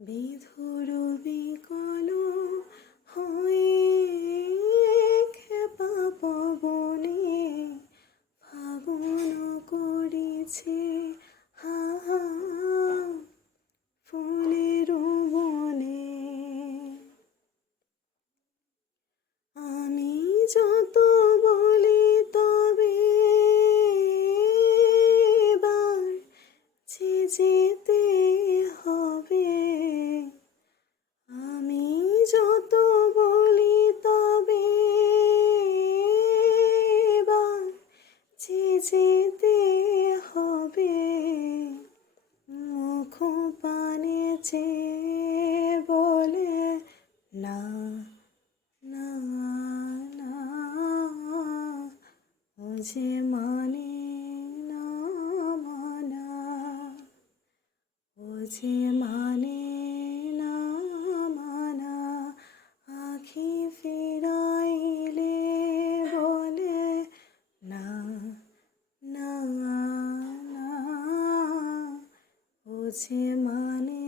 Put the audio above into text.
বিধুর বিকল হয়ে খেপা পবনে ফাগুন করেছে হা হা ফুলের বনে। আমি যত বলি তবে এবার যে যেতে হবে। আমি যত বলি তবে এবার যে যেতে হবে। মুখ পানে চেয়ে বলে না না না, ও যে মানে না মানা, ও যে মানে না মানা। আখি ফিরাইলে বলে না না না, ও যে মানে